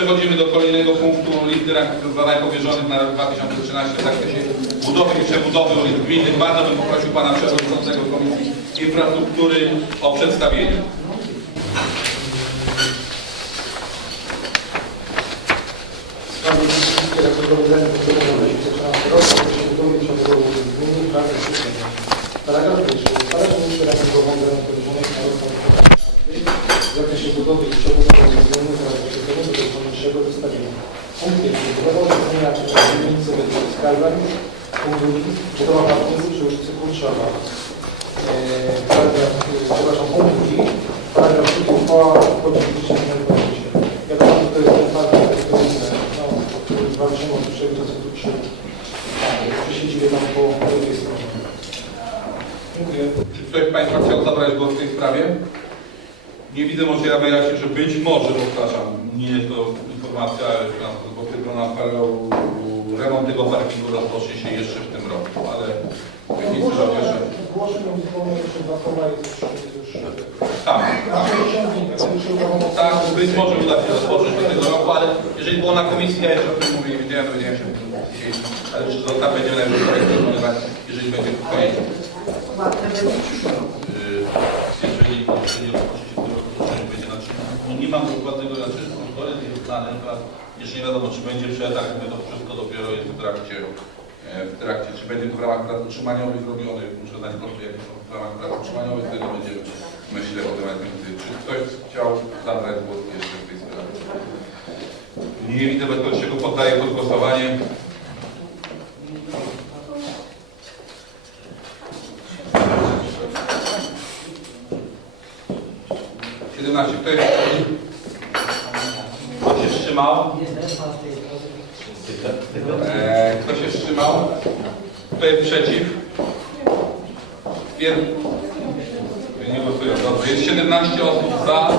Przechodzimy do kolejnego punktu listy zadań powierzonych na rok 2013 w zakresie budowy i przebudowy ulic gminnych. Bardzo bym poprosił Pana Przewodniczącego Komisji Infrastruktury o przedstawienie. Sprawy Komisji Rekomendacji Procedowej 2013 roku o budowie przebudowy ulic gminnych w ramach systemu. Paragraf pierwszy. Uchwala się minister rekomendowań zadań powierzonych na rok 2013 w zakresie budowy i przebudowy ulic gminnych ramach powyższego zestawienia. Punkt pierwszy. Budowa uzupełnienia przez dzielnicy według. Punkt drugi. Budowa parkingu przy ulicy e, przepraszam, punkt drugi. Paragraf drugi. Uchwała wchodzi w życie numer 20. Jak pan to jest ten paragraf, to no, który walczymy od pierwszego czasu tu przy, przy siedzibie tam po lewej stronie. Dziękuję. Czy ktoś Państwa chciał zabrać głos w tej sprawie? Nie widzę, może ja wyjaśnię, że być może, powtarzam, nie jest to informacja na przykład potwierdzona parę remont tego parkingu rozpocznie się jeszcze w tym roku, ale nic zrobię, że zupełnie jeszcze dwa koła jest już... tak, tak. 60 chcę już uruchomić. Tak, być może uda się rozpocząć do tego roku, ale jeżeli było na komisji, ja jeszcze o tym mówię, nie wiedziałem, dowiedziałem się dzisiaj, ale czy to tam będzie najwyższy projekt wykonywać, jeżeli będzie koniec. Yy, Jeżeli, jeżeli rozpocznie się w tym roku, to będzie na czym. No nie mam dokładnego na czym, to jest nieznane, teraz jeszcze nie wiadomo, czy będzie przetarg, to wszystko dopiero jest w trakcie, e, w trakcie, czy będzie to w ramach prac utrzymaniowych robionych, muszę znać prostu, jakie są w ramach prac utrzymaniowych, tego będziemy myślę o tym. Czy ktoś chciał zabrać głos jeszcze w tej sprawie? Nie widzę, bezpośrednio poddaję pod głosowanie. Siedemnaście. Kto jest wstrzymał? Eee, kto się wstrzymał? Kto jest przeciw? Nie głosują. Dobrze. Jest 17 osób za.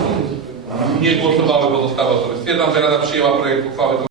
Nie głosowały pozostałe osoby. Stwierdzam, że Rada przyjęła projekt uchwały.